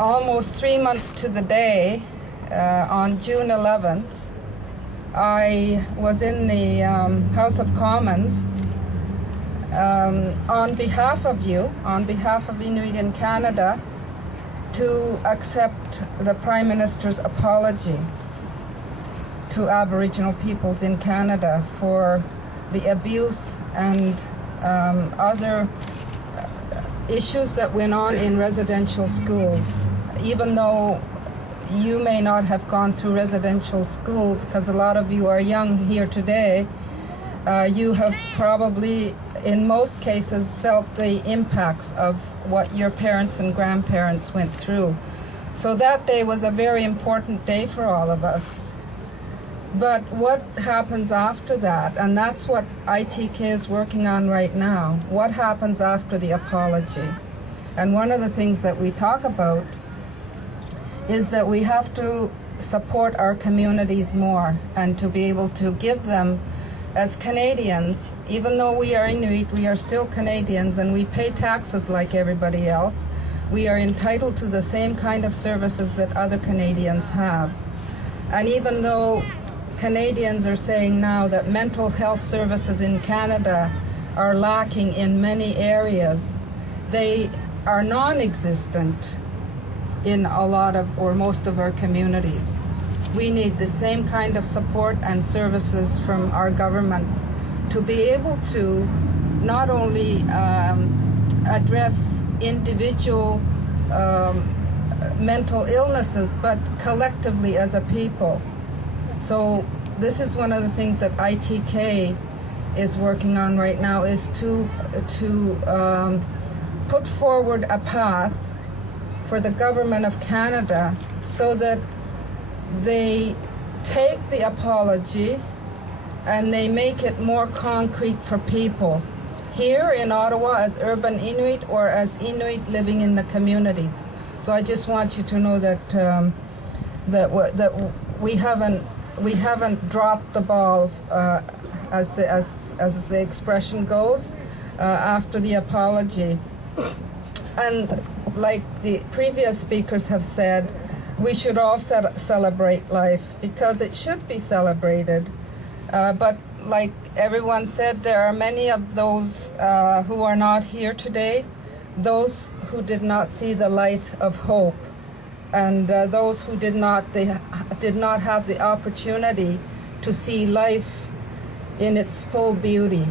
almost 3 months to the day, on June 11th, I was in the House of Commons on behalf of you, on behalf of Inuit in Canada, to accept the Prime Minister's apology to Aboriginal peoples in Canada for the abuse and other issues that went on in residential schools. Even though you may not have gone through residential schools, because a lot of you are young here today, you have probably, in most cases, felt the impacts of what your parents and grandparents went through. So that day was a very important day for all of us. But what happens after that, and that's what ITK is working on right now, what happens after the apology? And one of the things that we talk about is that we have to support our communities more and to be able to give them, as Canadians, even though we are Inuit, we are still Canadians and we pay taxes like everybody else. We are entitled to the same kind of services that other Canadians have. And even though Canadians are saying now that mental health services in Canada are lacking in many areas, they are non-existent in a lot of, or most of our communities. We need the same kind of support and services from our governments to be able to not only address individual mental illnesses, but collectively as a people. So this is one of the things that ITK is working on right now, is to put forward a path for the government of Canada so that they take the apology and they make it more concrete for people here in Ottawa as urban Inuit or as Inuit living in the communities. So I just want you to know that that we haven't dropped the ball, as the expression goes, after the apology. And like the previous speakers have said, we should all celebrate life because it should be celebrated. But like everyone said, there are many of those who are not here today, those who did not see the light of hope, and those who did not have the opportunity to see life in its full beauty.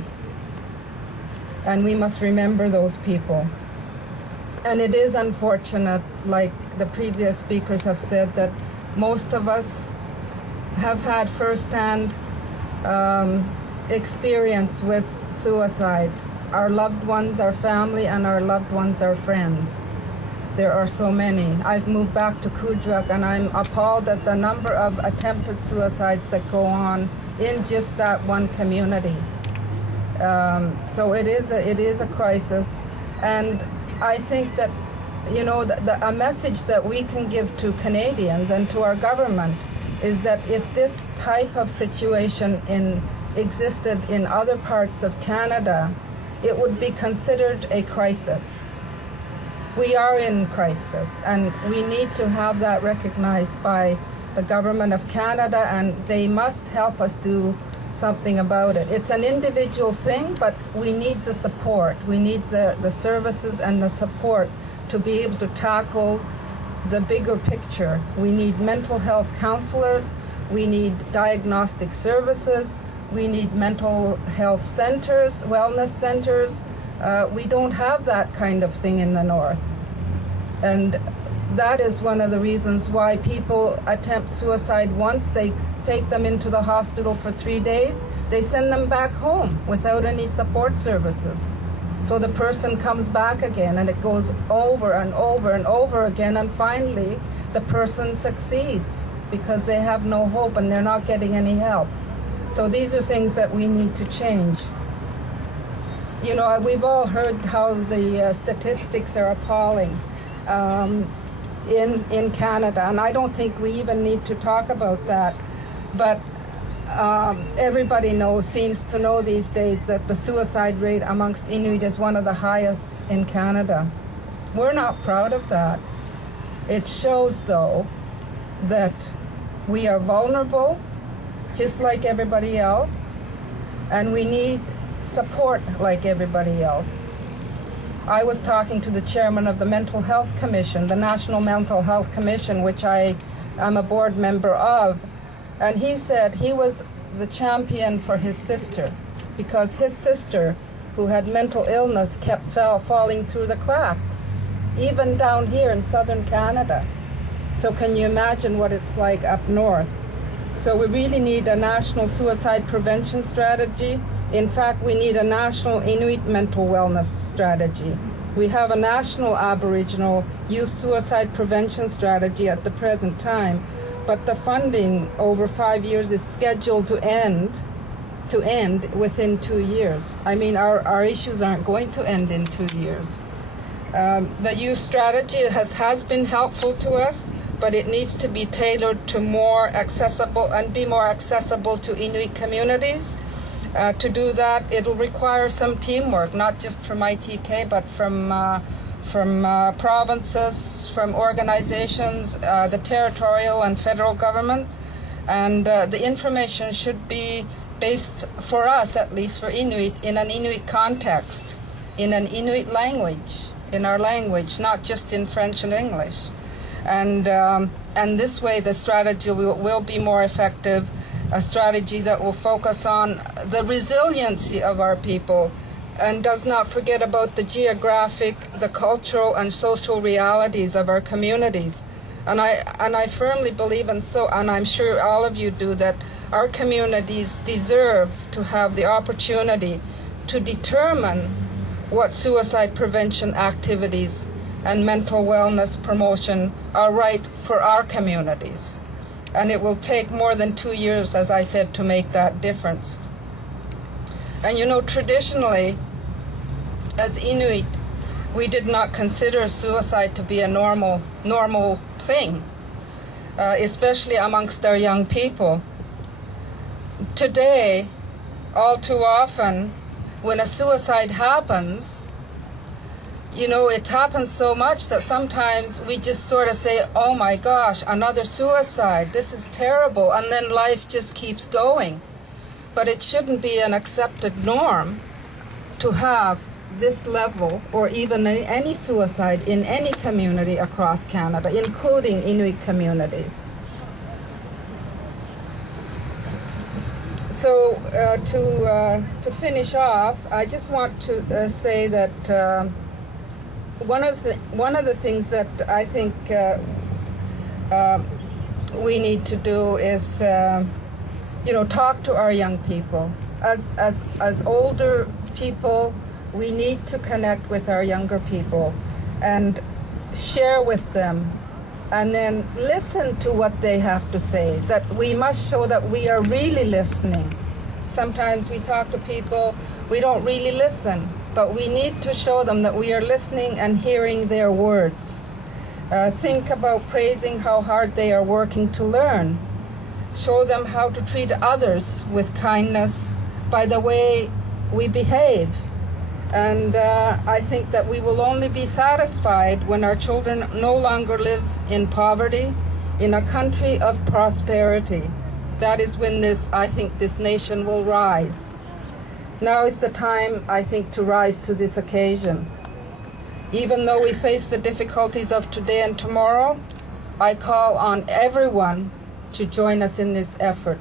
And we must remember those people. And it is unfortunate, like the previous speakers have said, that most of us have had first-hand experience with suicide. Our loved ones, our family, and our loved ones, our friends. There are so many. I've moved back to Kudjak, and I'm appalled at the number of attempted suicides that go on in just that one community. So it is a crisis, and I think that, you know, a message that we can give to Canadians and to our government is that if this type of situation existed in other parts of Canada, it would be considered a crisis. We are in crisis, and we need to have that recognized by the government of Canada, and they must help us do something about it. It's an individual thing, but we need the support. We need the services and the support to be able to tackle the bigger picture. We need mental health counselors, we need diagnostic services, we need mental health centers, wellness centers. We don't have that kind of thing in the North. And that is one of the reasons why people attempt suicide. Once they take them into the hospital for 3 days, they send them back home without any support services. So the person comes back again, and it goes over and over and over again, and finally the person succeeds because they have no hope and they're not getting any help. So these are things that we need to change. You know, we've all heard how the statistics are appalling in Canada, and I don't think we even need to talk about that. But everybody seems to know these days that the suicide rate amongst Inuit is one of the highest in Canada. We're not proud of that. It shows, though, that we are vulnerable, just like everybody else, and we need support like everybody else. I was talking to the chairman of the Mental Health Commission, the National Mental Health Commission, which I am a board member of, and he said he was the champion for his sister, because his sister, who had mental illness, kept falling through the cracks, even down here in southern Canada. So can you imagine what it's like up north? So we really need a national suicide prevention strategy. In fact, we need a national Inuit mental wellness strategy. We have a national Aboriginal youth suicide prevention strategy at the present time, but the funding over 5 years is scheduled to end within 2 years. I mean, our issues aren't going to end in 2 years. The youth strategy has been helpful to us, but it needs to be tailored to more accessible and be more accessible to Inuit communities. To do that, it'll require some teamwork, not just from ITK, but from provinces, from organizations, the territorial and federal government. And the information should be based, for us at least, for Inuit, in an Inuit context, in an Inuit language, in our language, not just in French and English. And this way the strategy will be more effective, a strategy that will focus on the resiliency of our people and does not forget about the geographic, the cultural and social realities of our communities. And I firmly believe, and I'm sure all of you do, that our communities deserve to have the opportunity to determine what suicide prevention activities and mental wellness promotion are right for our communities. And it will take more than 2 years, as I said, to make that difference. And you know, traditionally, as Inuit, we did not consider suicide to be a normal thing, especially amongst our young people. Today, all too often, when a suicide happens, you know, it happens so much that sometimes we just sort of say, oh my gosh, another suicide, this is terrible, and then life just keeps going. But it shouldn't be an accepted norm to have this level, or even any suicide in any community across Canada, including Inuit communities. So to finish off, I just want to say that one of the things that I think we need to do is, you know, talk to our young people. As older people, we need to connect with our younger people and share with them, and then listen to what they have to say. That we must show that we are really listening. Sometimes we talk to people, we don't really listen, but we need to show them that we are listening and hearing their words. Think about praising how hard they are working to learn. Show them how to treat others with kindness by the way we behave. And I think that we will only be satisfied when our children no longer live in poverty, in a country of prosperity. That is when I think this nation will rise. Now is the time, I think, to rise to this occasion. Even though we face the difficulties of today and tomorrow, I call on everyone to join us in this effort.